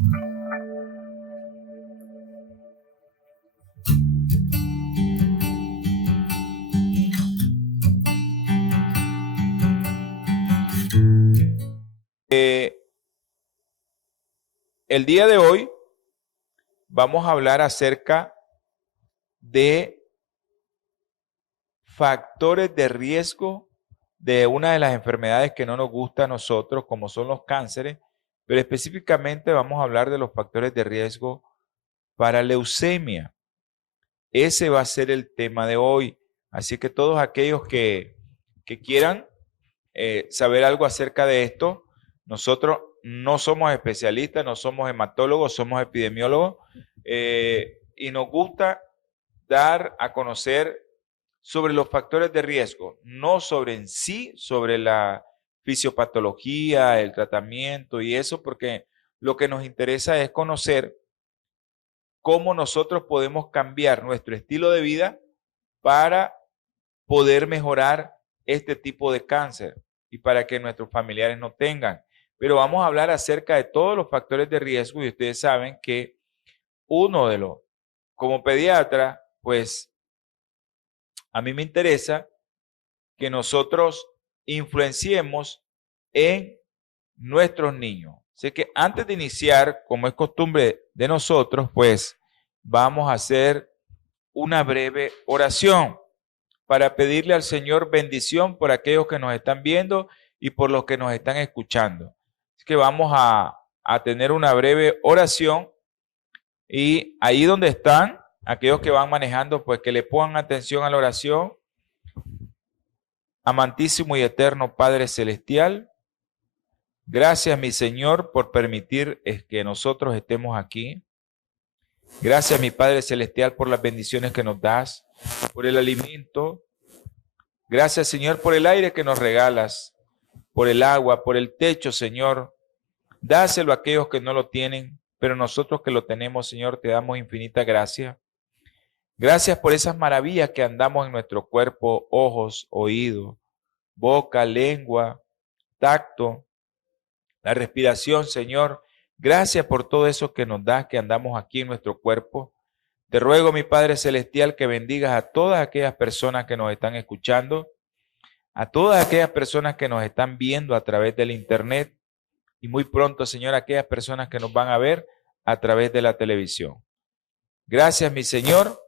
El día de hoy vamos a hablar acerca de factores de riesgo de una de las enfermedades que no nos gusta a nosotros, como son los cánceres, pero específicamente vamos a hablar de los factores de riesgo para leucemia. Ese va a ser el tema de hoy. Así que todos aquellos que quieran saber algo acerca de esto, nosotros no somos especialistas, no somos hematólogos, somos epidemiólogos y nos gusta dar a conocer sobre los factores de riesgo, no sobre en sí, sobre la fisiopatología, el tratamiento y eso, porque lo que nos interesa es conocer cómo nosotros podemos cambiar nuestro estilo de vida para poder mejorar este tipo de cáncer y para que nuestros familiares no tengan. Pero vamos a hablar acerca de todos los factores de riesgo y ustedes saben que uno de los, como pediatra, pues a mí me interesa que nosotros influenciemos en nuestros niños. Así que antes de iniciar, como es costumbre de nosotros, pues vamos a hacer una breve oración para pedirle al Señor bendición por aquellos que nos están viendo y por los que nos están escuchando. Así que vamos a tener una breve oración y ahí donde están, aquellos que van manejando, pues que le pongan atención a la oración. Amantísimo y eterno Padre Celestial, gracias mi Señor por permitir que nosotros estemos aquí. Gracias mi Padre Celestial por las bendiciones que nos das, por el alimento. Gracias Señor por el aire que nos regalas, por el agua, por el techo Señor. Dáselo a aquellos que no lo tienen, pero nosotros que lo tenemos Señor te damos infinita gracia. Gracias por esas maravillas que andamos en nuestro cuerpo, ojos, oídos, boca, lengua, tacto, la respiración, Señor. Gracias por todo eso que nos das, que andamos aquí en nuestro cuerpo. Te ruego, mi Padre Celestial, que bendigas a todas aquellas personas que nos están escuchando, a todas aquellas personas que nos están viendo a través del internet y muy pronto, Señor, a aquellas personas que nos van a ver a través de la televisión. Gracias, mi Señor,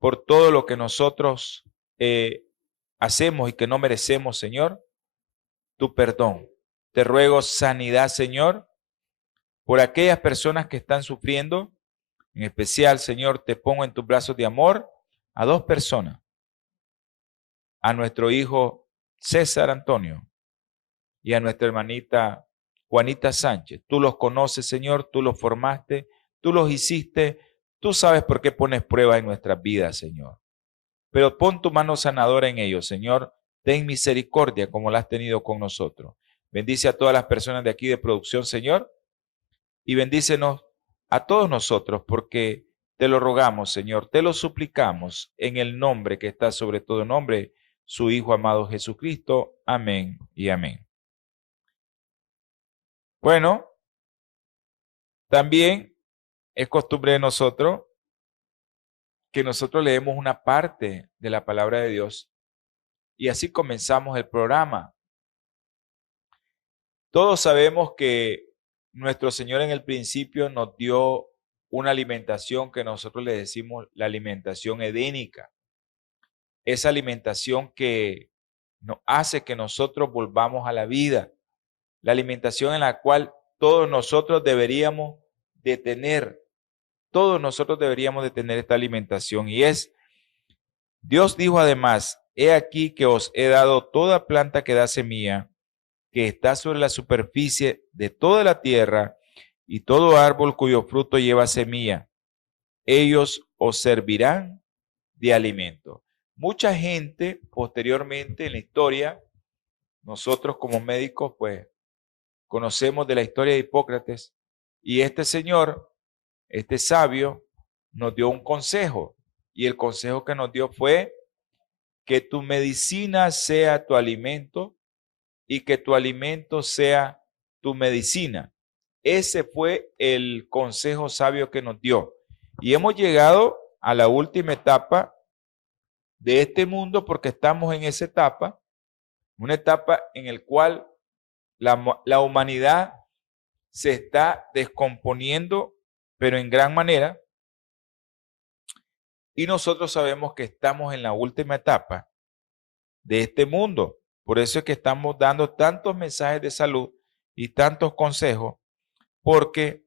por todo lo que nosotros hacemos y que no merecemos, Señor, tu perdón. Te ruego sanidad, Señor, por aquellas personas que están sufriendo. En especial, Señor, te pongo en tus brazos de amor a dos personas. A nuestro hijo César Antonio y a nuestra hermanita Juanita Sánchez. Tú los conoces, Señor, tú los formaste, tú los hiciste, tú sabes por qué pones prueba en nuestras vidas, Señor. Pero pon tu mano sanadora en ellos, Señor. Ten misericordia como la has tenido con nosotros. Bendice a todas las personas de aquí de producción, Señor, y bendícenos a todos nosotros, porque te lo rogamos, Señor, te lo suplicamos en el nombre que está sobre todo nombre, su Hijo amado Jesucristo. Amén y amén. Bueno, también es costumbre de nosotros que nosotros leemos una parte de la palabra de Dios y así comenzamos el programa. Todos sabemos que nuestro Señor en el principio nos dio una alimentación que nosotros le decimos la alimentación edénica. Esa alimentación que nos hace que nosotros volvamos a la vida. La alimentación en la cual todos nosotros deberíamos de tener. Todos nosotros deberíamos de tener esta alimentación. Y es, Dios dijo además, he aquí que os he dado toda planta que da semilla, que está sobre la superficie de toda la tierra, y todo árbol cuyo fruto lleva semilla. Ellos os servirán de alimento. Mucha gente posteriormente en la historia, nosotros como médicos, pues conocemos de la historia de Hipócrates, y este señor, este sabio, nos dio un consejo, y el consejo que nos dio fue que tu medicina sea tu alimento y que tu alimento sea tu medicina. Ese fue el consejo sabio que nos dio. Y hemos llegado a la última etapa de este mundo porque estamos en esa etapa, una etapa en la cual la humanidad se está descomponiendo, pero en gran manera, y nosotros sabemos que estamos en la última etapa de este mundo. Por eso es que estamos dando tantos mensajes de salud y tantos consejos, porque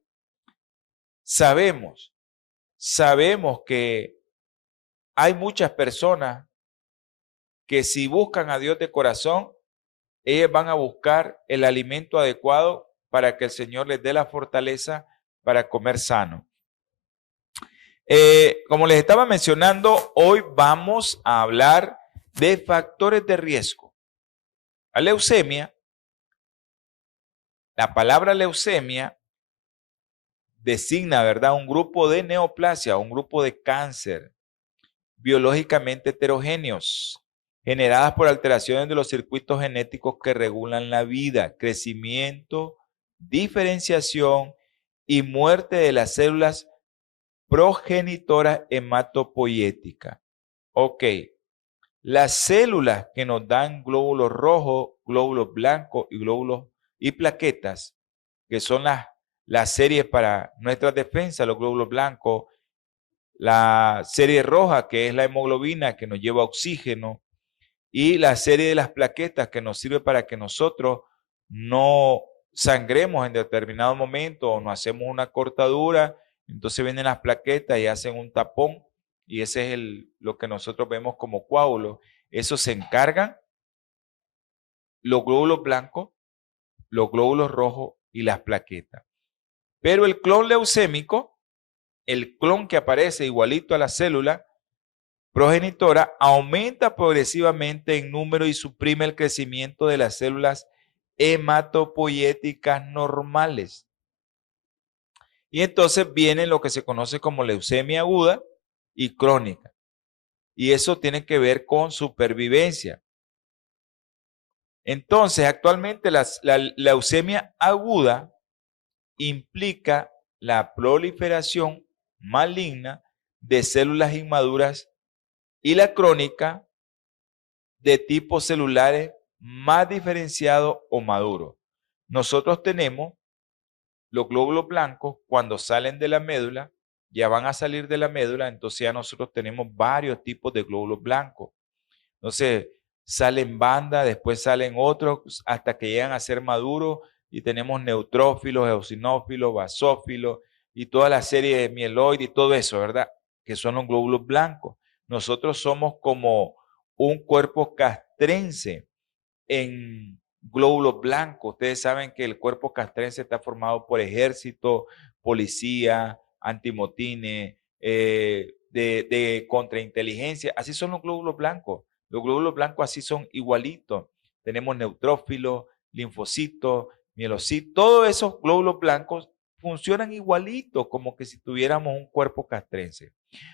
sabemos que hay muchas personas que si buscan a Dios de corazón, ellas van a buscar el alimento adecuado para que el Señor les dé la fortaleza para comer sano. Como les estaba mencionando, hoy vamos a hablar de factores de riesgo. La leucemia, la palabra leucemia designa, ¿verdad?, un grupo de neoplasia, un grupo de cáncer biológicamente heterogéneos, generadas por alteraciones de los circuitos genéticos que regulan la vida, crecimiento, diferenciación y muerte de las células progenitoras hematopoyéticas. Ok, las células que nos dan glóbulos rojos, glóbulos blancos y glóbulos y plaquetas, que son las series para nuestras defensas, los glóbulos blancos, la serie roja, que es la hemoglobina que nos lleva oxígeno, y la serie de las plaquetas que nos sirve para que nosotros no sangremos en determinado momento o nos hacemos una cortadura, entonces vienen las plaquetas y hacen un tapón y ese es lo que nosotros vemos como coágulos. Eso se encargan los glóbulos blancos, los glóbulos rojos y las plaquetas. Pero el clon leucémico, el clon que aparece igualito a la célula progenitora, aumenta progresivamente en número y suprime el crecimiento de las células hematopoyéticas normales. Y entonces viene lo que se conoce como leucemia aguda y crónica. Y eso tiene que ver con supervivencia. Entonces, actualmente la leucemia aguda implica la proliferación maligna de células inmaduras y la crónica de tipos celulares más diferenciados o maduros. Nosotros tenemos los glóbulos blancos cuando salen de la médula, ya van a salir de la médula, entonces ya nosotros tenemos varios tipos de glóbulos blancos. Entonces salen bandas, después salen otros hasta que llegan a ser maduros y tenemos neutrófilos, eosinófilos, basófilos y toda la serie de mieloides y todo eso, ¿verdad? Que son los glóbulos blancos. Nosotros somos como un cuerpo castrense en glóbulos blancos. Ustedes saben que el cuerpo castrense está formado por ejército, policía, antimotines, de contrainteligencia. Así son los glóbulos blancos. Los glóbulos blancos así son igualitos. Tenemos neutrófilos, linfocitos, mielocitos. Todos esos glóbulos blancos funcionan igualitos, como que si tuviéramos un cuerpo castrense.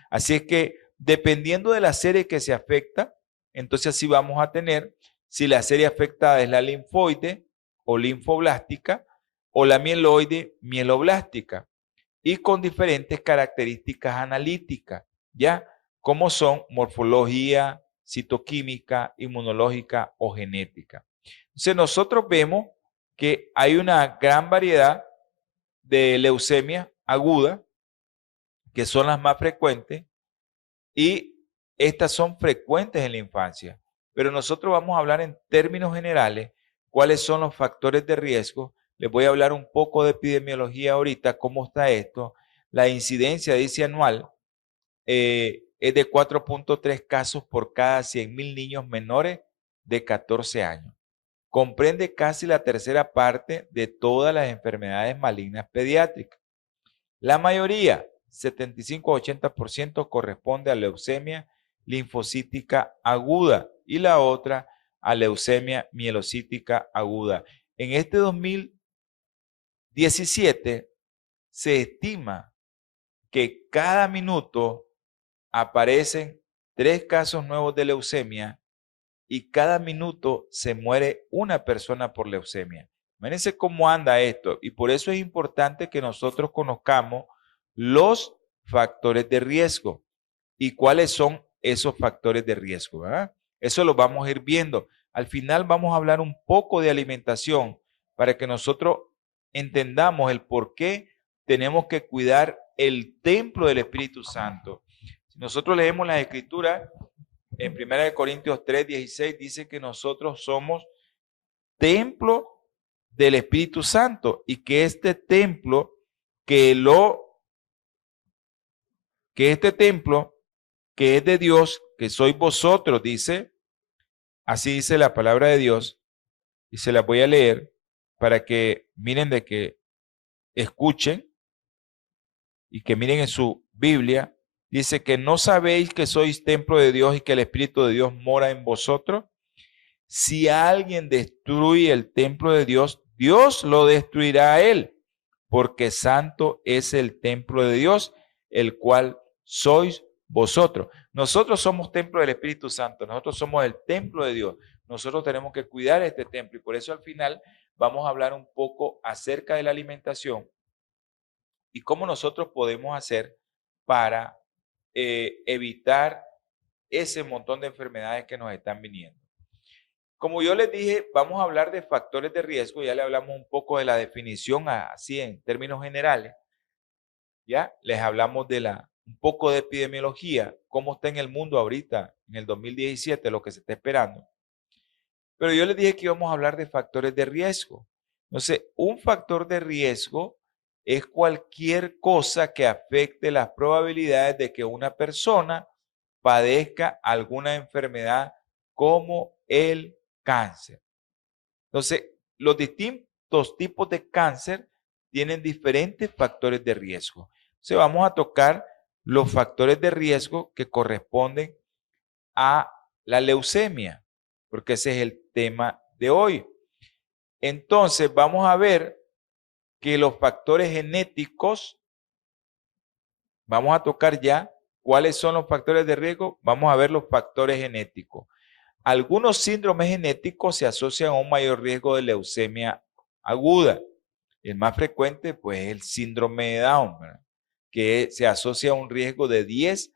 Así es que dependiendo de la serie que se afecta, entonces así vamos a tener, si la serie afectada es la linfoide o linfoblástica o la mieloide mieloblástica y con diferentes características analíticas, ¿ya? Como son morfología, citoquímica, inmunológica o genética. Entonces nosotros vemos que hay una gran variedad de leucemia aguda, que son las más frecuentes, y estas son frecuentes en la infancia. Pero nosotros vamos a hablar en términos generales cuáles son los factores de riesgo. Les voy a hablar un poco de epidemiología ahorita, cómo está esto. La incidencia dice anual es de 4.3 casos por cada 100.000 niños menores de 14 años. Comprende casi la tercera parte de todas las enfermedades malignas pediátricas. La mayoría, 75-80%, corresponde a leucemia linfocítica aguda y la otra a leucemia mielocítica aguda. En este 2017 se estima que cada minuto aparecen 3 casos nuevos de leucemia y cada minuto se muere una persona por leucemia. Imagínense cómo anda esto. Y por eso es importante que nosotros conozcamos los factores de riesgo y cuáles son esos factores de riesgo, ¿verdad? Eso lo vamos a ir viendo. Al final vamos a hablar un poco de alimentación para que nosotros entendamos el por qué tenemos que cuidar el templo del Espíritu Santo. Si nosotros leemos las Escrituras, en 1 Corintios 3:16 dice que nosotros somos templo del Espíritu Santo y que este templo, que este templo que es de Dios, que sois vosotros, dice, así dice la palabra de Dios, y se la voy a leer para que miren de que escuchen y que miren en su Biblia, dice que no sabéis que sois templo de Dios y que el Espíritu de Dios mora en vosotros. Si alguien destruye el templo de Dios, Dios lo destruirá a él, porque santo es el templo de Dios, el cual sois vosotros. Nosotros somos templo del Espíritu Santo, nosotros somos el templo de Dios. Nosotros tenemos que cuidar este templo y por eso al final vamos a hablar un poco acerca de la alimentación y cómo nosotros podemos hacer para evitar ese montón de enfermedades que nos están viniendo. Como yo les dije, vamos a hablar de factores de riesgo, ya le hablamos un poco de la definición así en términos generales, ya les hablamos de un poco de epidemiología, cómo está en el mundo ahorita, en el 2017, lo que se está esperando. Pero yo les dije que íbamos a hablar de factores de riesgo. Entonces, un factor de riesgo es cualquier cosa que afecte las probabilidades de que una persona padezca alguna enfermedad como el cáncer. Entonces, los distintos tipos de cáncer tienen diferentes factores de riesgo. Entonces, vamos a tocar los factores de riesgo que corresponden a la leucemia, porque ese es el tema de hoy. Entonces, vamos a ver que los factores genéticos, vamos a tocar ya cuáles son los factores de riesgo, vamos a ver los factores genéticos. Algunos síndromes genéticos se asocian a un mayor riesgo de leucemia aguda. El más frecuente, pues, es el síndrome de Down, ¿verdad? Que se asocia a un riesgo de 10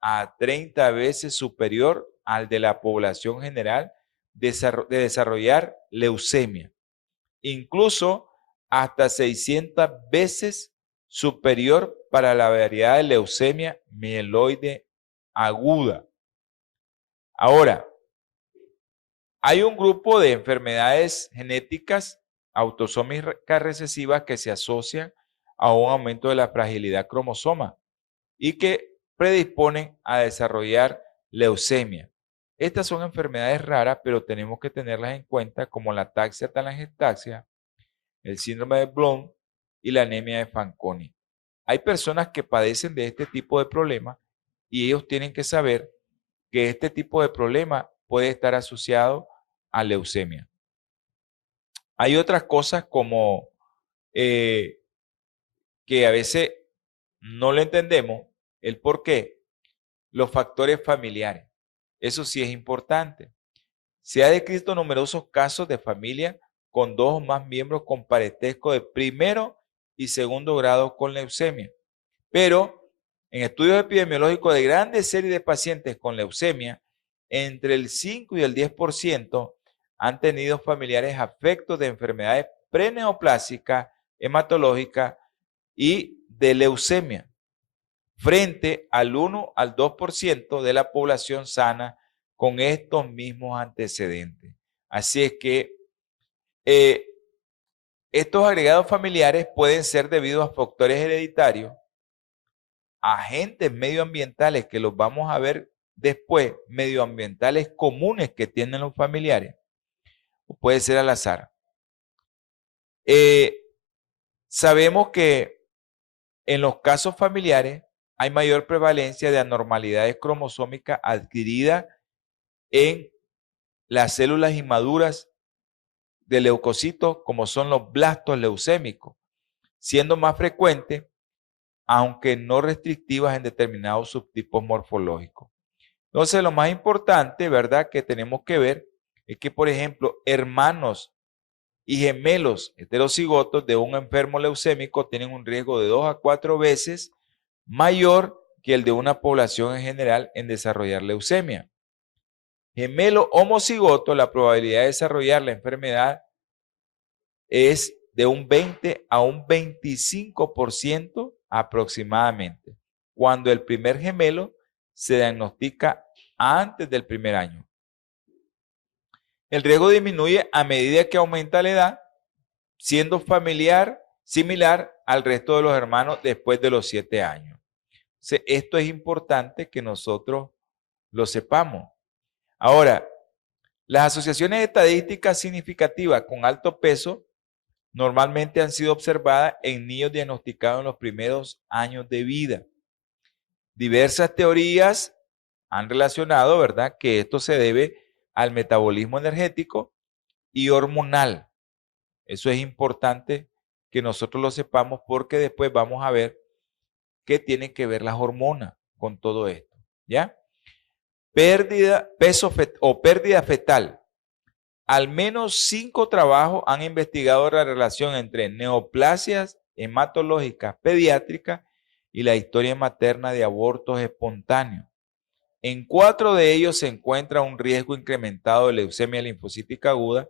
a 30 veces superior al de la población general de desarrollar leucemia. Incluso hasta 600 veces superior para la variedad de leucemia mieloide aguda. Ahora, hay un grupo de enfermedades genéticas autosómicas recesivas que se asocian a un aumento de la fragilidad cromosoma y que predisponen a desarrollar leucemia. Estas son enfermedades raras, pero tenemos que tenerlas en cuenta como la ataxia telangiectasia, el síndrome de Blount y la anemia de Fanconi. Hay personas que padecen de este tipo de problemas y ellos tienen que saber que este tipo de problema puede estar asociado a leucemia. Hay otras cosas como que a veces no le entendemos el por qué. Los factores familiares. Eso sí es importante. Se ha descrito numerosos casos de familia con 2 o más miembros con parentesco de primero y segundo grado con leucemia. Pero en estudios epidemiológicos de grandes series de pacientes con leucemia, entre el 5 y el 10% han tenido familiares afectos de enfermedades preneoplásicas, hematológicas y de leucemia, frente al 1 al 2% de la población sana con estos mismos antecedentes. Así es que estos agregados familiares pueden ser debido a factores hereditarios, agentes medioambientales que los vamos a ver después, medioambientales comunes que tienen los familiares, o puede ser al azar. Sabemos que en los casos familiares hay mayor prevalencia de anormalidades cromosómicas adquiridas en las células inmaduras de leucocitos, como son los blastos leucémicos, siendo más frecuente, aunque no restrictivas en determinados subtipos morfológicos. Entonces, lo más importante, ¿verdad?, que tenemos que ver es que, por ejemplo, hermanos y gemelos heterocigotos de un enfermo leucémico tienen un riesgo de 2 a 4 veces mayor que el de una población en general en desarrollar leucemia. Gemelo homocigoto, la probabilidad de desarrollar la enfermedad es de un 20 a un 25% aproximadamente, cuando el primer gemelo se diagnostica antes del primer año. El riesgo disminuye a medida que aumenta la edad, siendo similar al resto de los hermanos después de los 7 años. Esto es importante que nosotros lo sepamos. Ahora, las asociaciones estadísticas significativas con alto peso normalmente han sido observadas en niños diagnosticados en los primeros años de vida. Diversas teorías han relacionado, ¿verdad?, que esto se debe al metabolismo energético y hormonal. Eso es importante que nosotros lo sepamos porque después vamos a ver qué tienen que ver las hormonas con todo esto, ¿ya? Pérdida fetal. Al menos 5 trabajos han investigado la relación entre neoplasias hematológicas pediátricas y la historia materna de abortos espontáneos. En 4 de ellos se encuentra un riesgo incrementado de leucemia linfocítica aguda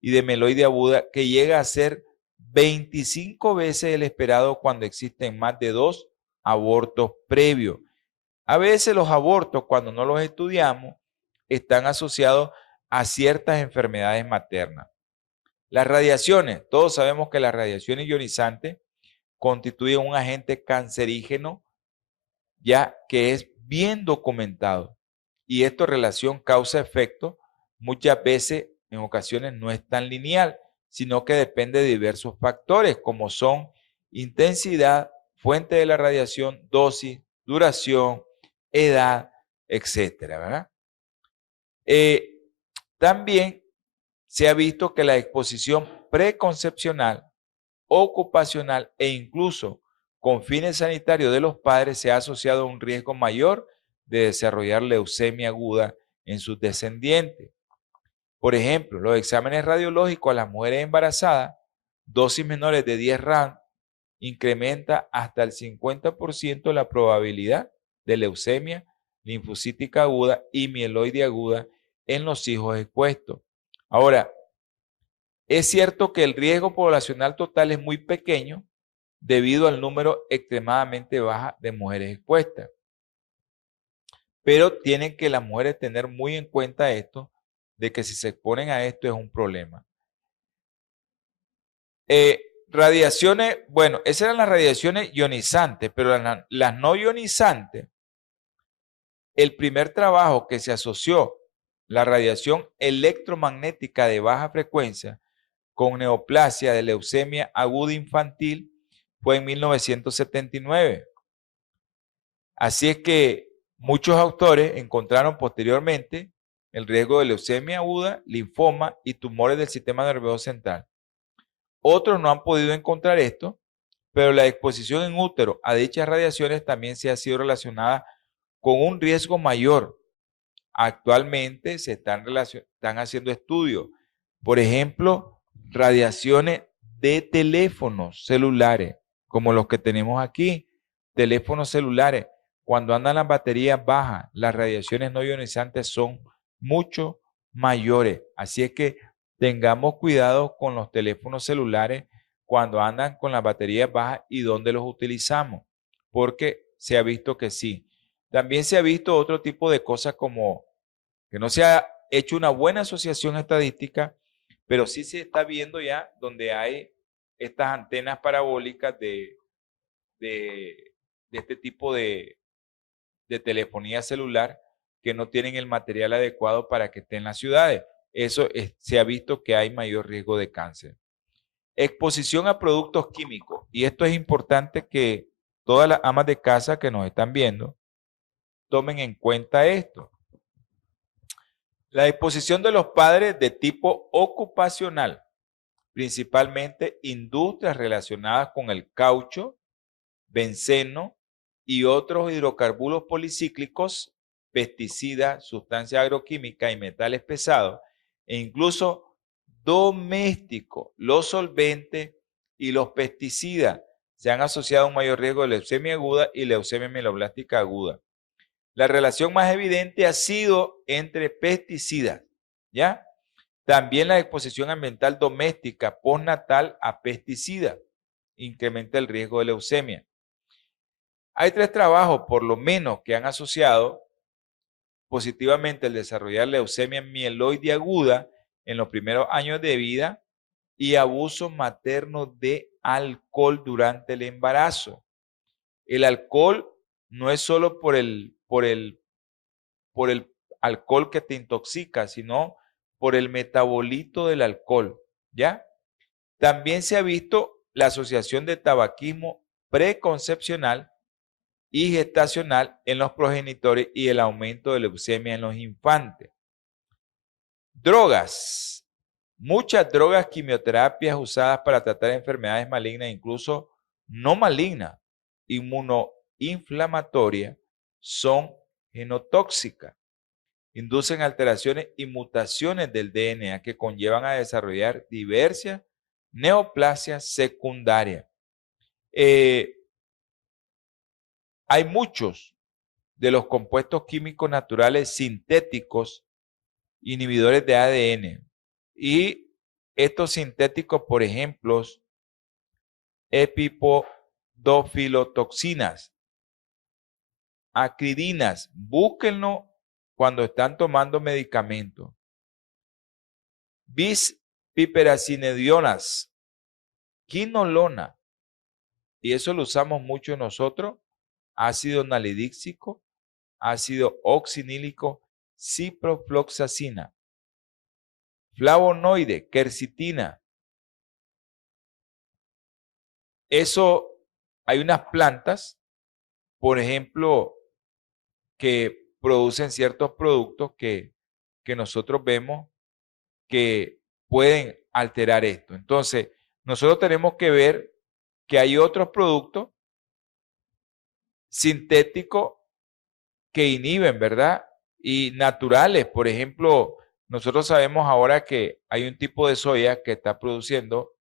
y de meloide aguda que llega a ser 25 veces el esperado cuando existen más de 2 abortos previos. A veces los abortos, cuando no los estudiamos, están asociados a ciertas enfermedades maternas. Las radiaciones, todos sabemos que las radiaciones ionizantes constituyen un agente cancerígeno, ya que es bien documentado. Y esto relación causa-efecto muchas veces, en ocasiones, no es tan lineal, sino que depende de diversos factores, como son intensidad, fuente de la radiación, dosis, duración, edad, etcétera, ¿verdad? También se ha visto que la exposición preconcepcional, ocupacional e incluso con fines sanitarios de los padres se ha asociado a un riesgo mayor de desarrollar leucemia aguda en sus descendientes. Por ejemplo, los exámenes radiológicos a las mujeres embarazadas, dosis menores de 10 rand, incrementa hasta el 50% la probabilidad de leucemia linfocítica aguda y mieloide aguda en los hijos expuestos. Ahora, es cierto que el riesgo poblacional total es muy pequeño debido al número extremadamente bajo de mujeres expuestas. Pero tienen que las mujeres tener muy en cuenta esto, de que si se exponen a esto es un problema. Radiaciones, bueno, esas eran las radiaciones ionizantes, pero las no ionizantes, el primer trabajo que se asoció la radiación electromagnética de baja frecuencia con neoplasia de leucemia aguda infantil fue en 1979. Así es que muchos autores encontraron posteriormente el riesgo de leucemia aguda, linfoma y tumores del sistema nervioso central. Otros no han podido encontrar esto, pero la exposición en útero a dichas radiaciones también se ha sido relacionada con un riesgo mayor. Actualmente se están haciendo estudios, por ejemplo, radiaciones de teléfonos celulares, como los que tenemos aquí, teléfonos celulares. Cuando andan las baterías bajas, las radiaciones no ionizantes son mucho mayores. Así es que tengamos cuidado con los teléfonos celulares cuando andan con las baterías bajas y dónde los utilizamos, porque se ha visto que sí. También se ha visto otro tipo de cosas como que no se ha hecho una buena asociación estadística, pero sí se está viendo ya donde hay estas antenas parabólicas de este tipo de telefonía celular que no tienen el material adecuado para que estén en las ciudades. Eso se ha visto que hay mayor riesgo de cáncer. Exposición a productos químicos. Y esto es importante que todas las amas de casa que nos están viendo tomen en cuenta esto. La exposición de los padres de tipo ocupacional, principalmente industrias relacionadas con el caucho, benceno y otros hidrocarburos policíclicos, pesticidas, sustancias agroquímicas y metales pesados, e incluso doméstico. Los solventes y los pesticidas se han asociado a un mayor riesgo de leucemia aguda y leucemia mieloblástica aguda. La relación más evidente ha sido entre pesticidas, ¿ya? También la exposición ambiental doméstica postnatal a pesticidas incrementa el riesgo de leucemia. Hay 3 trabajos, por lo menos, que han asociado positivamente el desarrollar leucemia mieloide aguda en los primeros años de vida y abuso materno de alcohol durante el embarazo. El alcohol no es solo por el alcohol que te intoxica, sino por el metabolito del alcohol, ¿ya? También se ha visto la asociación de tabaquismo preconcepcional y gestacional en los progenitores y el aumento de leucemia en los infantes. Drogas. Muchas drogas, quimioterapias usadas para tratar enfermedades malignas, incluso no malignas, inmunoinflamatorias, son genotóxicas. Inducen alteraciones y mutaciones del DNA que conllevan a desarrollar diversas neoplasias secundarias. Hay muchos de los compuestos químicos naturales sintéticos inhibidores de ADN. Y estos sintéticos, por ejemplo, epipodofilotoxinas, acridinas, búsquenlo cuando están tomando medicamentos. Bispiperacinidionas, quinolona, y eso lo usamos mucho nosotros, ácido nalidíxico, ácido oxinílico, ciprofloxacina, flavonoide, quercitina. Eso, hay unas plantas, por ejemplo, que producen ciertos productos que nosotros vemos que pueden alterar esto. Entonces, nosotros tenemos que ver que hay otros productos sintéticos que inhiben, ¿verdad? Y naturales. Por ejemplo, nosotros sabemos ahora que hay un tipo de soya que está produciendo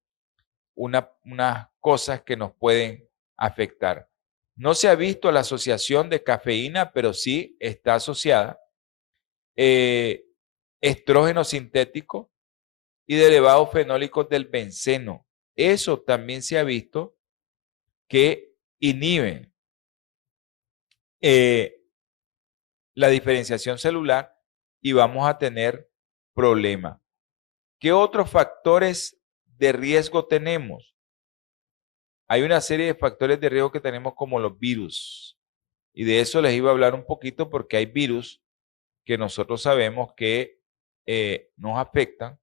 unas cosas que nos pueden afectar. No se ha visto la asociación de cafeína, pero sí está asociada. Estrógeno sintético y derivados fenólicos del benceno. Eso también se ha visto que inhiben la diferenciación celular y vamos a tener problemas. ¿Qué otros factores de riesgo tenemos? Hay una serie de factores de riesgo que tenemos como los virus. Y de eso les iba a hablar un poquito porque hay virus que nosotros sabemos que nos afectan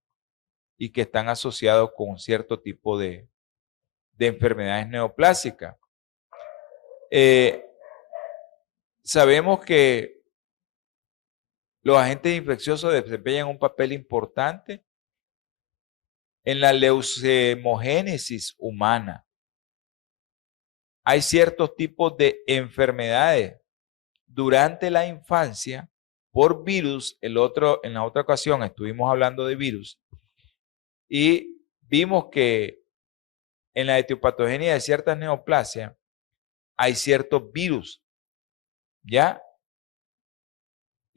y que están asociados con cierto tipo de enfermedades neoplásicas. Sabemos que los agentes infecciosos desempeñan un papel importante en la leucemogénesis humana. Hay ciertos tipos de enfermedades durante la infancia por virus. En la otra ocasión estuvimos hablando de virus y vimos que en la etiopatogenia de ciertas neoplasias hay ciertos virus, ¿ya?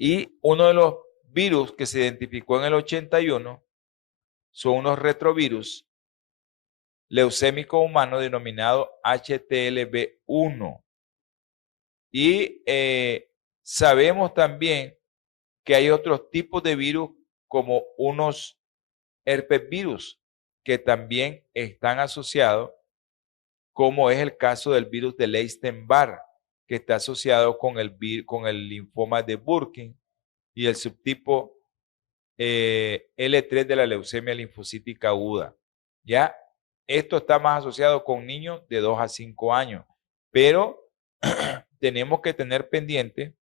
Y uno de los virus que se identificó en el 81 son unos retrovirus leucémico humano denominado HTLV1. Y sabemos también que hay otros tipos de virus como unos herpesvirus que también están asociados, como es el caso del virus de Epstein-Barr, que está asociado con el linfoma de Burkitt y el subtipo L3 de la leucemia linfocítica aguda. ¿Ya? Esto está más asociado con niños de 2 a 5 años, pero tenemos que tener pendiente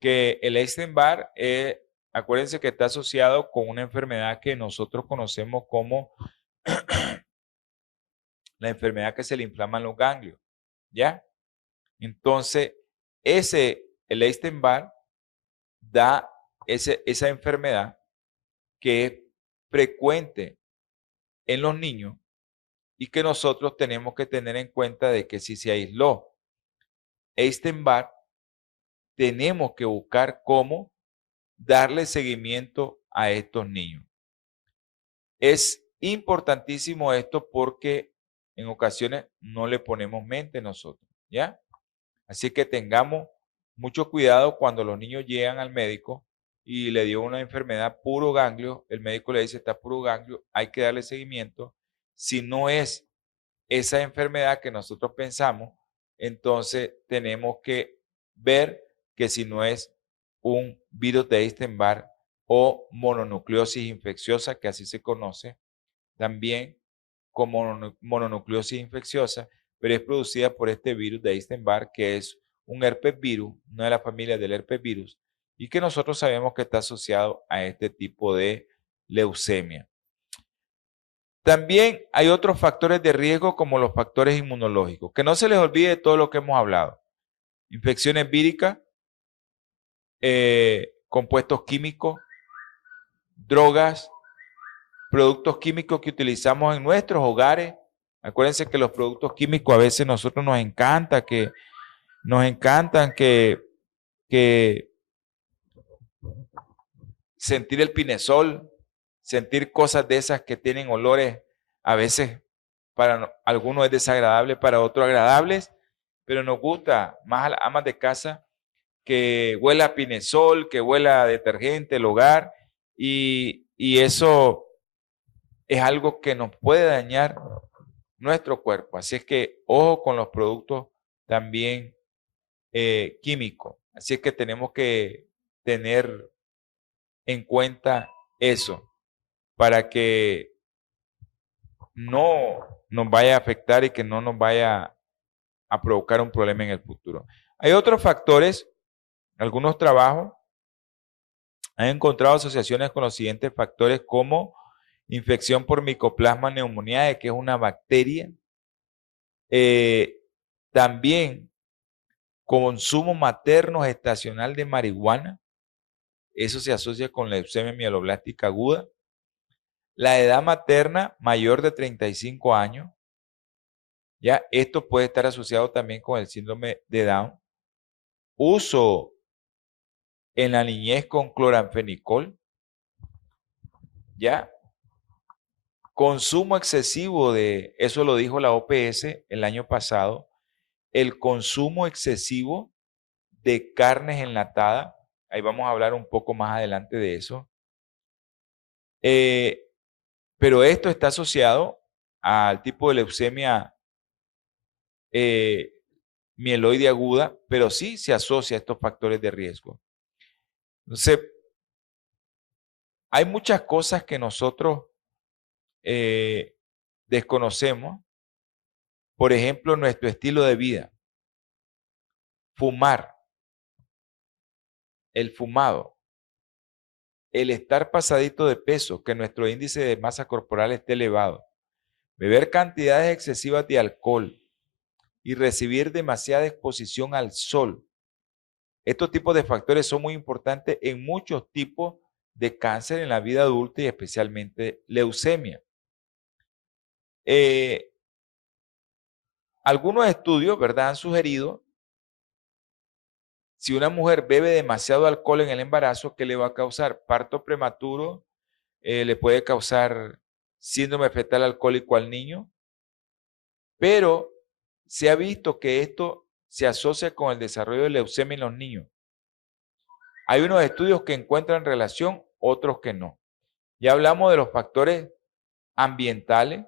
que el Epstein-Barr, acuérdense que está asociado con una enfermedad que nosotros conocemos como la enfermedad que se le inflaman los ganglios, ¿ya? Entonces, el Epstein-Barr da esa enfermedad que es frecuente en los niños y que nosotros tenemos que tener en cuenta de que si se aisló Epstein-Barr, tenemos que buscar cómo darle seguimiento a estos niños. Es importantísimo esto porque en ocasiones no le ponemos mente nosotros, ¿ya? Así que tengamos mucho cuidado cuando los niños llegan al médico y le dio una enfermedad puro ganglio, el médico le dice está puro ganglio, hay que darle seguimiento. Si no es esa enfermedad que nosotros pensamos, entonces tenemos que ver que si no es un virus de Epstein-Barr o mononucleosis infecciosa, que así se conoce, también como mononucleosis infecciosa, pero es producida por este virus de Epstein-Barr, que es un herpes virus, una de las familias del herpes virus, y que nosotros sabemos que está asociado a este tipo de leucemia. También hay otros factores de riesgo como los factores inmunológicos. Que no se les olvide todo lo que hemos hablado. Infecciones víricas, compuestos químicos, drogas, productos químicos que utilizamos en nuestros hogares. Acuérdense que los productos químicos a veces nosotros nos encantan que sentir el pinesol, sentir cosas de esas que tienen olores, a veces para algunos es desagradable, para otros agradables, pero nos gusta más a las amas de casa que huela a pinesol, que huela a detergente, el hogar, y eso es algo que nos puede dañar nuestro cuerpo. Así es que ojo con los productos también químicos. Así es que tenemos que tener en cuenta eso para que no nos vaya a afectar y que no nos vaya a provocar un problema en el futuro. Hay otros factores, algunos trabajos han encontrado asociaciones con los siguientes factores como infección por Mycoplasma pneumoniae, que es una bacteria, también consumo materno gestacional de marihuana, eso se asocia con la leucemia mieloblástica aguda, la edad materna mayor de 35 años, ya esto puede estar asociado también con el síndrome de Down, uso en la niñez con cloranfenicol, ya consumo excesivo de, eso lo dijo la OPS el año pasado, el consumo excesivo de carnes enlatadas, ahí vamos a hablar un poco más adelante de eso, pero esto está asociado al tipo de leucemia mieloide aguda, pero sí se asocia a estos factores de riesgo. Entonces, hay muchas cosas que nosotros desconocemos, por ejemplo, nuestro estilo de vida, fumar, el fumado, el estar pasadito de peso, que nuestro índice de masa corporal esté elevado, beber cantidades excesivas de alcohol y recibir demasiada exposición al sol. Estos tipos de factores son muy importantes en muchos tipos de cáncer en la vida adulta y especialmente leucemia. Algunos estudios, ¿verdad?, han sugerido si una mujer bebe demasiado alcohol en el embarazo, ¿qué le va a causar? Parto prematuro, le puede causar síndrome fetal alcohólico al niño, pero se ha visto que esto se asocia con el desarrollo de leucemia en los niños. Hay unos estudios que encuentran relación, otros que no. Ya hablamos de los factores ambientales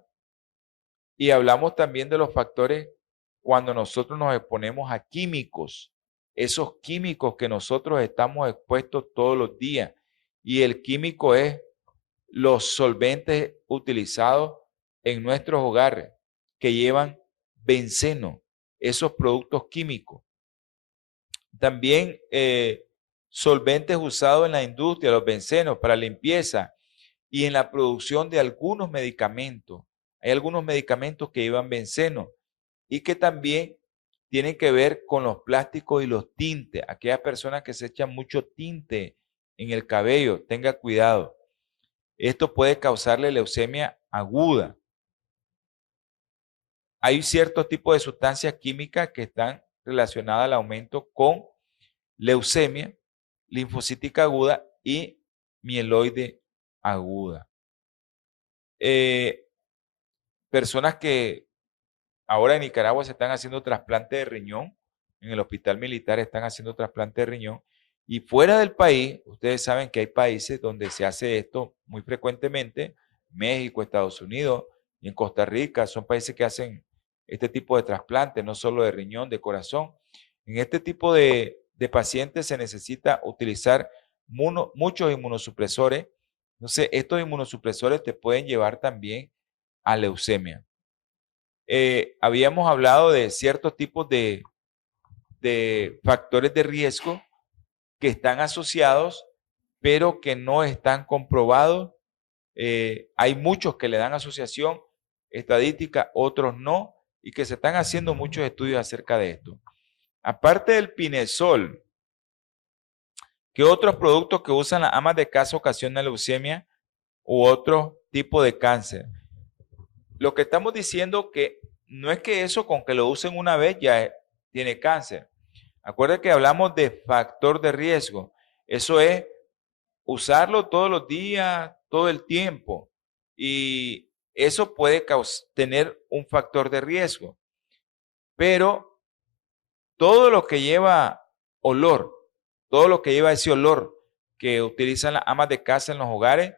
y hablamos también de los factores cuando nosotros nos exponemos a químicos, esos químicos que nosotros estamos expuestos todos los días. Y el químico es los solventes utilizados en nuestros hogares que llevan benceno, esos productos químicos. También solventes usados en la industria, los bencenos para limpieza y en la producción de algunos medicamentos. Hay algunos medicamentos que llevan benceno y que también tienen que ver con los plásticos y los tintes. Aquellas personas que se echan mucho tinte en el cabello, tenga cuidado. esto puede causarle leucemia aguda. Hay ciertos tipos de sustancias químicas que están relacionadas al aumento con leucemia linfocítica aguda y mieloide aguda. Personas que ahora en Nicaragua se están haciendo trasplante de riñón, en el hospital militar están haciendo trasplante de riñón, y fuera del país, ustedes saben que hay países donde se hace esto muy frecuentemente, México, Estados Unidos y en Costa Rica, son países que hacen este tipo de trasplante, no solo de riñón, de corazón. En este tipo de pacientes se necesita utilizar muchos inmunosupresores. Entonces, estos inmunosupresores te pueden llevar también a leucemia. Habíamos hablado de ciertos tipos de factores de riesgo que están asociados, pero que no están comprobados. Hay muchos que le dan asociación estadística, otros no, y que se están haciendo muchos estudios acerca de esto. Aparte del pinesol, ¿qué otros productos que usan las amas de casa ocasionan leucemia u otro tipo de cáncer? Lo que estamos diciendo que no es que eso con que lo usen una vez ya tiene cáncer. Acuérdense que hablamos de factor de riesgo. Eso es usarlo todos los días, todo el tiempo. Y eso puede tener un factor de riesgo. Pero todo lo que lleva olor, todo lo que lleva ese olor que utilizan las amas de casa en los hogares,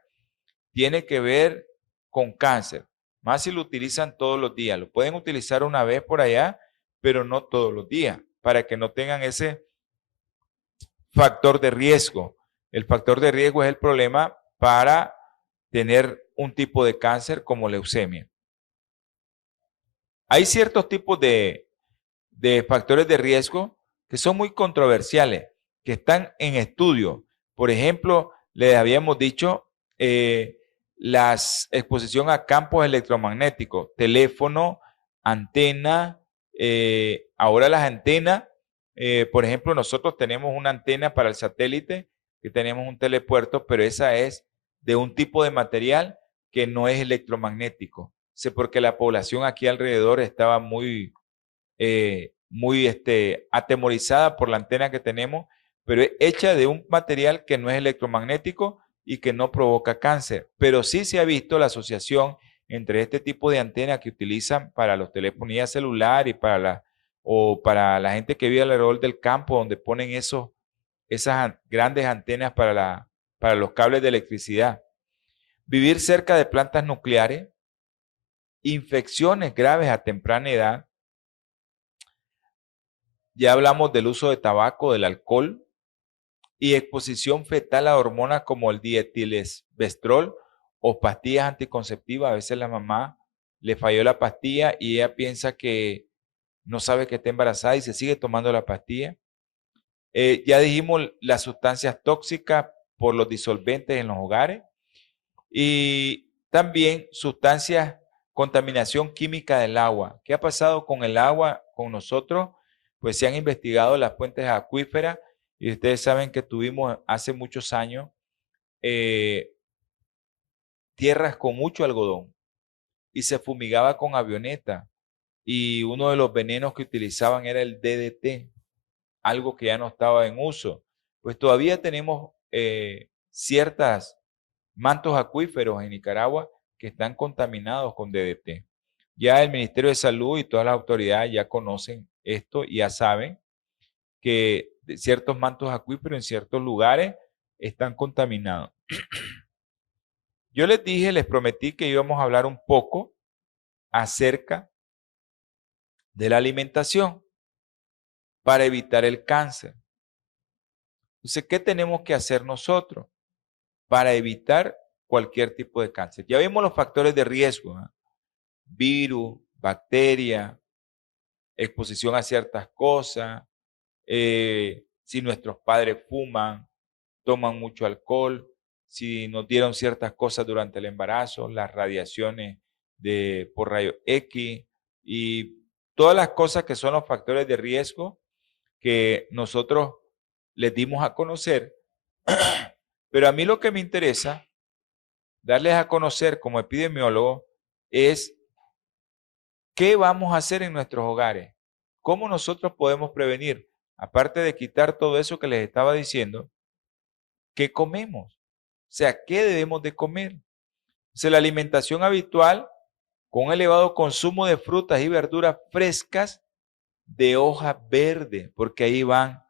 tiene que ver con cáncer. Más si lo utilizan todos los días. Lo pueden utilizar una vez por allá, pero no todos los días, para que no tengan ese factor de riesgo. El factor de riesgo es el problema para tener un tipo de cáncer como leucemia. Hay ciertos tipos de factores de riesgo que son muy controversiales, que están en estudio. Por ejemplo, les habíamos dicho la exposición a campos electromagnéticos, teléfono, antena, ahora las antenas, por ejemplo, nosotros tenemos una antena para el satélite, que tenemos un telepuerto, pero esa es de un tipo de material que no es electromagnético. Sé porque la población aquí alrededor estaba muy atemorizada por la antena que tenemos, pero es hecha de un material que no es electromagnético y que no provoca cáncer. Pero sí se ha visto la asociación entre este tipo de antena que utilizan para los telefonía celular y para la gente que vive alrededor del campo, donde ponen esas grandes antenas para los cables de electricidad. Vivir cerca de plantas nucleares, infecciones graves a temprana edad. Ya hablamos del uso de tabaco, del alcohol y exposición fetal a hormonas como el dietilesbestrol o pastillas anticonceptivas. A veces la mamá le falló la pastilla y ella piensa que no sabe que está embarazada y se sigue tomando la pastilla. Ya dijimos las sustancias tóxicas por los disolventes en los hogares y también sustancias, contaminación química del agua. ¿Qué ha pasado con el agua con nosotros? Pues se han investigado las fuentes acuíferas y ustedes saben que tuvimos hace muchos años tierras con mucho algodón y se fumigaba con avioneta y uno de los venenos que utilizaban era el DDT, algo que ya no estaba en uso. Pues todavía tenemos ciertas mantos acuíferos en Nicaragua que están contaminados con DDT. Ya el Ministerio de Salud y todas las autoridades ya conocen esto y ya saben que ciertos mantos acuíferos en ciertos lugares están contaminados. Yo les dije, les prometí que íbamos a hablar un poco acerca de la alimentación para evitar el cáncer. Entonces, ¿qué tenemos que hacer nosotros para evitar cualquier tipo de cáncer? Ya vimos los factores de riesgo, ¿eh? Virus, bacteria, exposición a ciertas cosas, si nuestros padres fuman, toman mucho alcohol, si nos dieron ciertas cosas durante el embarazo, las radiaciones por rayos X y todas las cosas que son los factores de riesgo que nosotros les dimos a conocer. Pero a mí lo que me interesa darles a conocer como epidemiólogo es qué vamos a hacer en nuestros hogares, cómo nosotros podemos prevenir, aparte de quitar todo eso que les estaba diciendo, qué comemos, o sea, qué debemos de comer. O sea, la alimentación habitual con un elevado consumo de frutas y verduras frescas de hoja verde, porque ahí van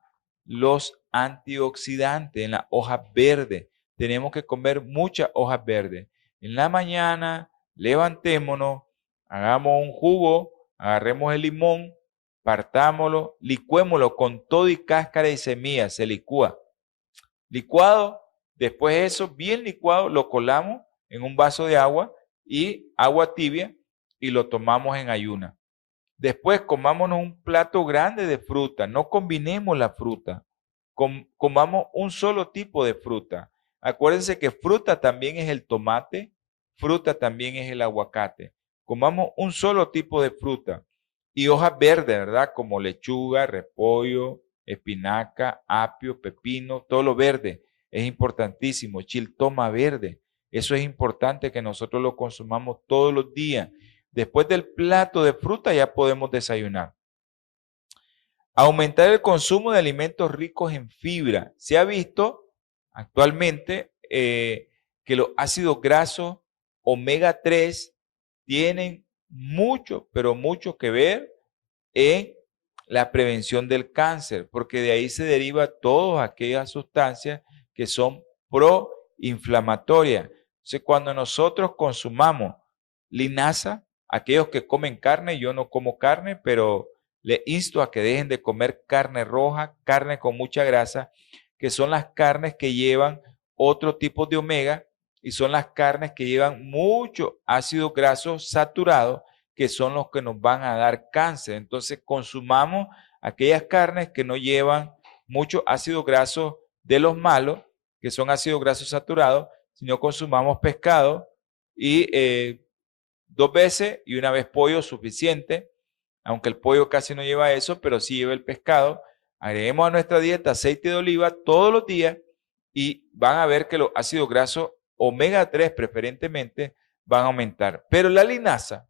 los antioxidantes en la hoja verde. Tenemos que comer muchas hojas verdes. En la mañana, levantémonos, hagamos un jugo, agarremos el limón, partámoslo, licuémoslo con todo y cáscara y semillas, se licúa. Licuado, después eso, bien licuado, lo colamos en un vaso de agua y agua tibia y lo tomamos en ayuna. Después comámonos un plato grande de fruta, no combinemos la fruta, comamos un solo tipo de fruta. Acuérdense que fruta también es el tomate, fruta también es el aguacate. Comamos un solo tipo de fruta y hojas verdes, ¿verdad? Como lechuga, repollo, espinaca, apio, pepino, todo lo verde es importantísimo. Chiltoma verde, eso es importante que nosotros lo consumamos todos los días. Después del plato de fruta ya podemos desayunar. Aumentar el consumo de alimentos ricos en fibra. Se ha visto actualmente que los ácidos grasos omega 3 tienen mucho, pero mucho que ver en la prevención del cáncer, porque de ahí se deriva todas aquellas sustancias que son proinflamatorias. Entonces, cuando nosotros consumamos linaza, aquellos que comen carne, yo no como carne, pero le insto a que dejen de comer carne roja, carne con mucha grasa, que son las carnes que llevan otro tipo de omega y son las carnes que llevan mucho ácido graso saturado, que son los que nos van a dar cáncer. Entonces consumamos aquellas carnes que no llevan mucho ácido graso de los malos, que son ácidos grasos saturados, sino consumamos pescado y 2 veces y una vez pollo suficiente, aunque el pollo casi no lleva eso, pero sí lleva el pescado. Agreguemos a nuestra dieta aceite de oliva todos los días y van a ver que los ácidos grasos omega 3 preferentemente van a aumentar. Pero la linaza,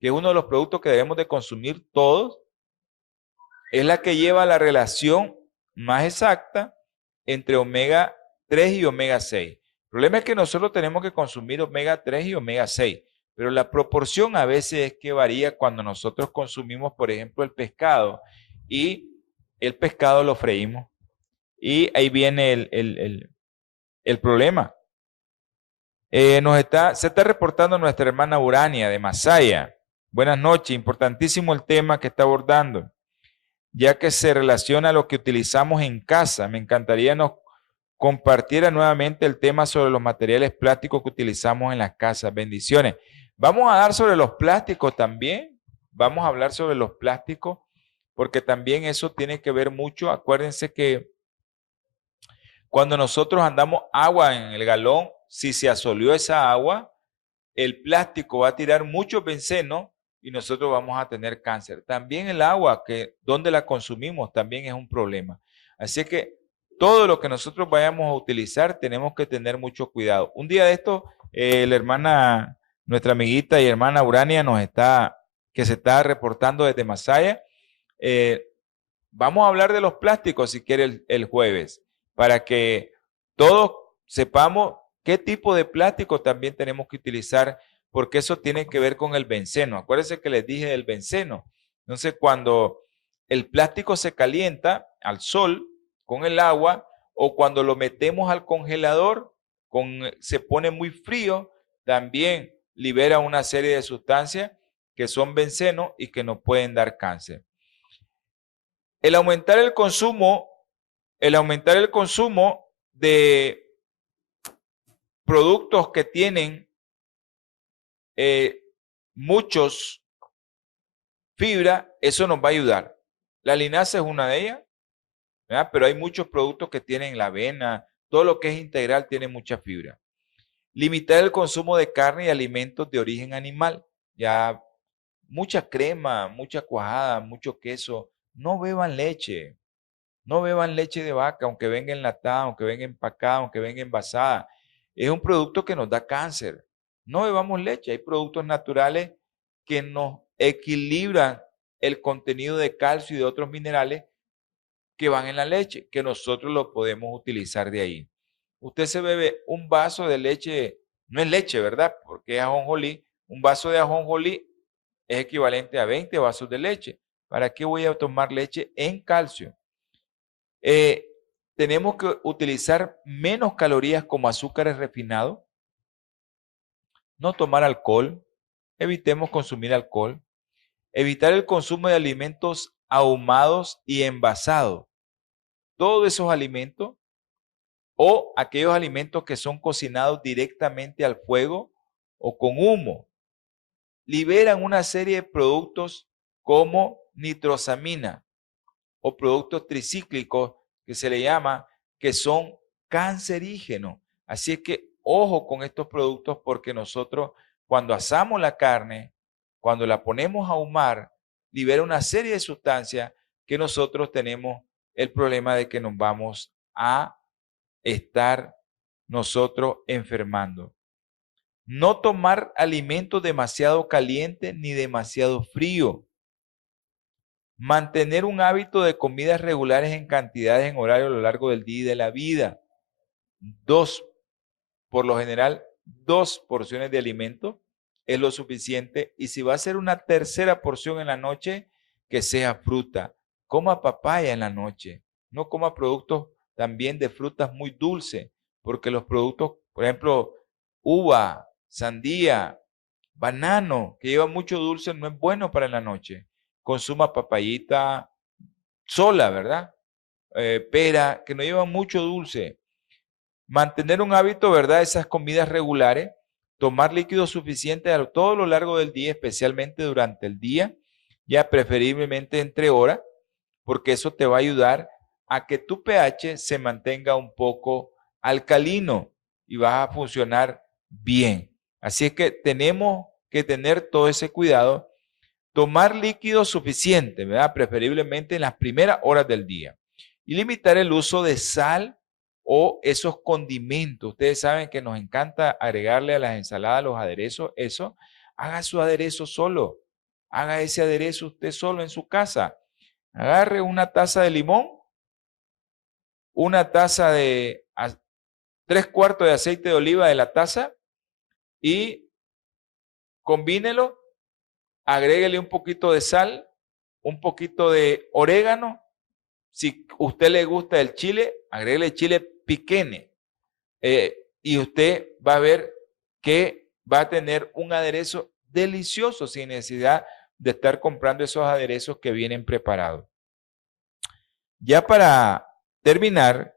que es uno de los productos que debemos de consumir todos, es la que lleva la relación más exacta entre omega 3 y omega 6. El problema es que nosotros tenemos que consumir omega 3 y omega 6, pero la proporción a veces es que varía cuando nosotros consumimos, por ejemplo, el pescado y el pescado lo freímos y ahí viene el problema. Se está reportando nuestra hermana Urania de Masaya. Buenas noches, importantísimo el tema que está abordando, ya que se relaciona a lo que utilizamos en casa. Me encantaría nos compartiera nuevamente el tema sobre los materiales plásticos que utilizamos en las casas. Bendiciones. Vamos a dar sobre los plásticos también. Vamos a hablar sobre los plásticos, porque también eso tiene que ver mucho. Acuérdense que cuando nosotros andamos agua en el galón, si se asolió esa agua, el plástico va a tirar mucho benceno y nosotros vamos a tener cáncer. También el agua, que donde la consumimos, también es un problema. Así que todo lo que nosotros vayamos a utilizar, tenemos que tener mucho cuidado. Un día de esto, la hermana, nuestra amiguita y hermana Urania que se está reportando desde Masaya, vamos a hablar de los plásticos si quiere el jueves, para que todos sepamos qué tipo de plástico también tenemos que utilizar, porque eso tiene que ver con el benceno. Acuérdense que les dije del benceno. Entonces, cuando el plástico se calienta al sol con el agua o cuando lo metemos al congelador, se pone muy frío, también libera una serie de sustancias que son benceno y que nos pueden dar cáncer. El aumentar el consumo de productos que tienen muchos fibra, eso nos va a ayudar. La linaza es una de ellas, ¿verdad? Pero hay muchos productos que tienen la avena, todo lo que es integral tiene mucha fibra. Limitar el consumo de carne y alimentos de origen animal. Ya mucha crema, mucha cuajada, mucho queso. No beban leche. No beban leche de vaca, aunque venga enlatada, aunque venga empacada, aunque venga envasada. es un producto que nos da cáncer. No bebamos leche, hay productos naturales que nos equilibran el contenido de calcio y de otros minerales que van en la leche, que nosotros lo podemos utilizar de ahí. Usted se bebe un vaso de leche, no es leche, ¿verdad? Porque es ajonjolí. Un vaso de ajonjolí es equivalente a 20 vasos de leche. ¿Para qué voy a tomar leche en calcio? Tenemos que utilizar menos calorías como azúcares refinados, no tomar alcohol, evitemos consumir alcohol, evitar el consumo de alimentos ahumados y envasados. Todos esos alimentos o aquellos alimentos que son cocinados directamente al fuego o con humo, liberan una serie de productos como nitrosamina o productos tricíclicos que se le llama, que son cancerígenos. Así es que ojo con estos productos porque nosotros cuando asamos la carne, cuando la ponemos a ahumar, libera una serie de sustancias que nosotros tenemos el problema de que nos vamos a estar nosotros enfermando. No tomar alimentos demasiado calientes ni demasiado fríos. Mantener un hábito de comidas regulares en cantidades en horario a lo largo del día y de la vida. Por lo general, 2 porciones de alimento es lo suficiente. Y si va a ser una tercera porción en la noche, que sea fruta. Coma papaya en la noche. No coma productos también de frutas muy dulces, porque los productos, por ejemplo, uva, sandía, banano, que lleva mucho dulce, no es bueno para en la noche. Consuma papayita sola, ¿verdad? Pera, que no lleva mucho dulce. Mantener un hábito, ¿verdad? Esas comidas regulares, tomar líquido suficiente a todo lo largo del día, especialmente durante el día, ya preferiblemente entre horas, porque eso te va a ayudar a que tu pH se mantenga un poco alcalino y vas a funcionar bien. Así es que tenemos que tener todo ese cuidado. Tomar líquido suficiente, ¿verdad? Preferiblemente en las primeras horas del día. Y limitar el uso de sal o esos condimentos. Ustedes saben que nos encanta agregarle a las ensaladas los aderezos. Eso, haga su aderezo solo. Haga ese aderezo usted solo en su casa. Agarre una taza de limón, una taza de 3/4 de aceite de oliva de la taza y combínelo. Agréguele un poquito de sal, un poquito de orégano. Si a usted le gusta el chile, agréguele chile piquene. Y usted va a ver que va a tener un aderezo delicioso sin necesidad de estar comprando esos aderezos que vienen preparados. Ya para terminar,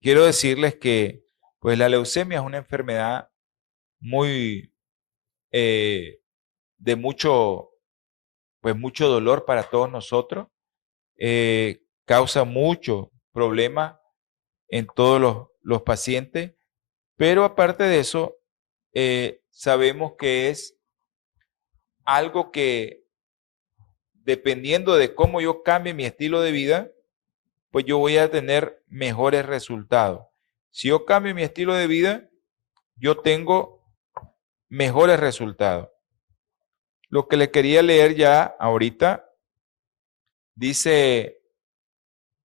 quiero decirles que pues la leucemia es una enfermedad muy de mucho dolor para todos nosotros. Causa mucho problema en todos los pacientes, pero aparte de eso, sabemos que es algo que dependiendo de cómo yo cambie mi estilo de vida, pues yo voy a tener mejores resultados. Si yo cambio mi estilo de vida, yo tengo mejores resultados. Lo que le quería leer ya ahorita, dice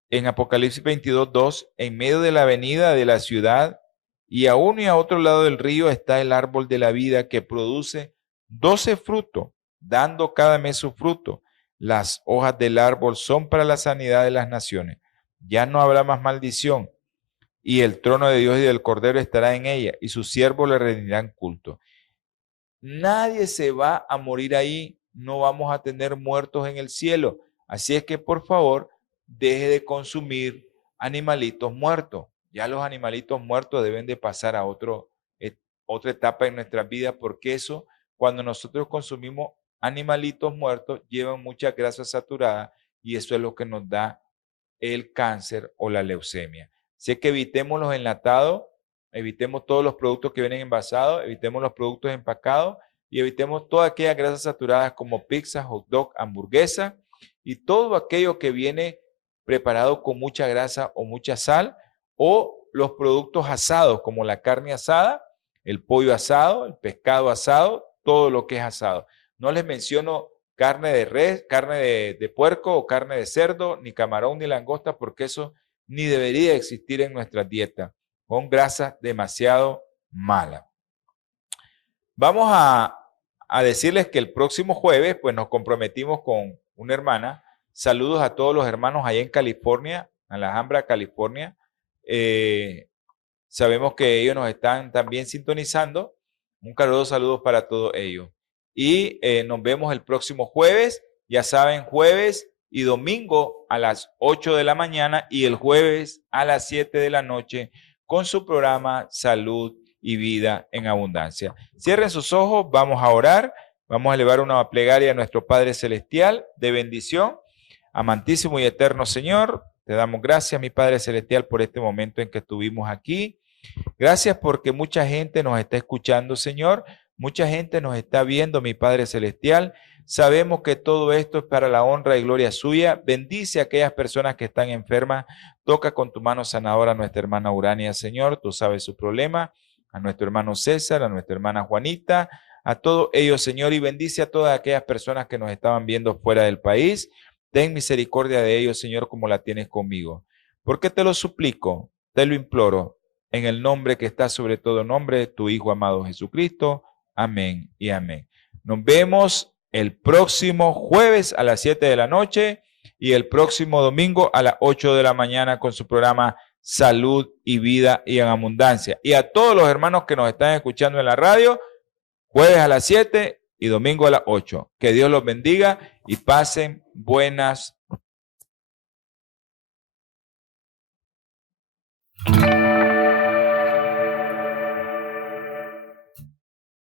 en Apocalipsis 22:2, en medio de la avenida de la ciudad y a uno y a otro lado del río está el árbol de la vida que produce 12 frutos, dando cada mes su fruto. Las hojas del árbol son para la sanidad de las naciones. Ya no habrá más maldición y el trono de Dios y del Cordero estará en ella y sus siervos le rendirán culto. Nadie se va a morir ahí, no vamos a tener muertos en el cielo. Así es que por favor, deje de consumir animalitos muertos. Ya los animalitos muertos deben de pasar a otra etapa en nuestra vida, porque eso, cuando nosotros consumimos animalitos muertos, llevan mucha grasa saturada y eso es lo que nos da el cáncer o la leucemia. Así que evitemos los enlatados, evitemos todos los productos que vienen envasados, evitemos los productos empacados y evitemos todas aquellas grasas saturadas como pizza, hot dog, hamburguesa y todo aquello que viene preparado con mucha grasa o mucha sal o los productos asados como la carne asada el pollo asado, el pescado asado, todo lo que es asado. No les menciono carne de res, carne de puerco o carne de cerdo, ni camarón ni langosta, porque eso ni debería existir en nuestra dieta, con grasas demasiado malas. Vamos a decirles que el próximo jueves, pues nos comprometimos con una hermana. Saludos a todos los hermanos allá en California, en la Alhambra, California. Sabemos que ellos nos están también sintonizando. Un caluroso saludo para todos ellos. Y nos vemos el próximo jueves. Ya saben, jueves y domingo a las 8 de la mañana y el jueves a las 7 de la noche con su programa Salud y Vida en Abundancia. Cierren sus ojos, vamos a orar, vamos a elevar una plegaria a nuestro Padre Celestial de bendición. Amantísimo y eterno Señor, te damos gracias, mi Padre Celestial, por este momento en que estuvimos aquí. Gracias porque mucha gente nos está escuchando, Señor. Mucha gente nos está viendo, mi Padre Celestial. Sabemos que todo esto es para la honra y gloria suya. Bendice a aquellas personas que están enfermas. Toca con tu mano sanadora a nuestra hermana Urania, Señor. Tú sabes su problema. A nuestro hermano César, a nuestra hermana Juanita, a todos ellos, Señor. Y bendice a todas aquellas personas que nos estaban viendo fuera del país. Ten misericordia de ellos, Señor, como la tienes conmigo. Porque te lo suplico, te lo imploro, en el nombre que está sobre todo nombre de tu Hijo amado Jesucristo. Amén y amén. Nos vemos el próximo jueves a las 7 de la noche y el próximo domingo a las 8 de la mañana con su programa Salud y Vida y en Abundancia. Y a todos los hermanos que nos están escuchando en la radio, jueves a las 7 y domingo a las 8. Que Dios los bendiga y pasen buenas